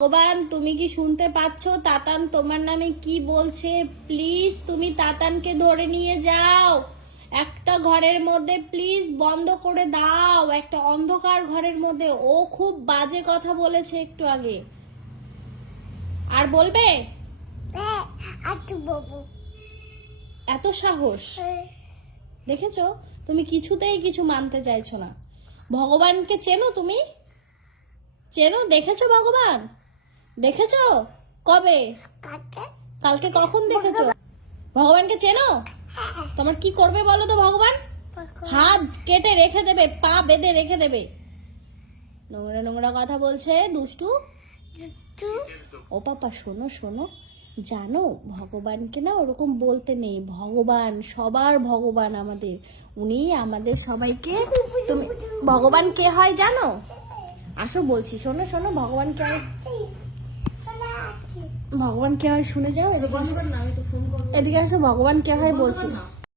ভগবান, তুমি কি শুনতে পাচ্ছ তাতান তোমার নামে কি বলছে? প্লিজ তুমি তাতানকে ধরে নিয়ে যাও, একটা ঘরের মধ্যে প্লিজ বন্ধ করে দাও, একটা অন্ধকার ঘরের মধ্যে। ও খুব বাজে কথা বলেছে একটু আগে। আর বলবে? এত সাহস দেখেছো? তুমি কিছুতেই কিছু মানতে চাইছো না। ভগবানকে চেনো তুমি? চেনো? দেখেছো ভগবান? দেখেছো কবে? কালকে কখন দেখেছো? ভগবানকে চেনো? তোমার কি করবে বলো তো ভগবান? হাত কেটে রেখে দেবে, পা বেঁধে রেখে দেবে। নোংরা নোংরা কথা বলছে দুষ্টু। ও পাপা শোনো শোনো, জানো ভগবানকে না ওরকম বলতে নেই। ভগবান সবার ভগবান আমাদের, উনি আমাদের সবাইকে। তুমি ভগবান কে হয় জানো? আসো বলছি, শোনো শোনো, ভগবান কে হয়, ভগবান কে হয় শুনে যাও। এদিকে আসো, ভগবান কে হয় বলছি।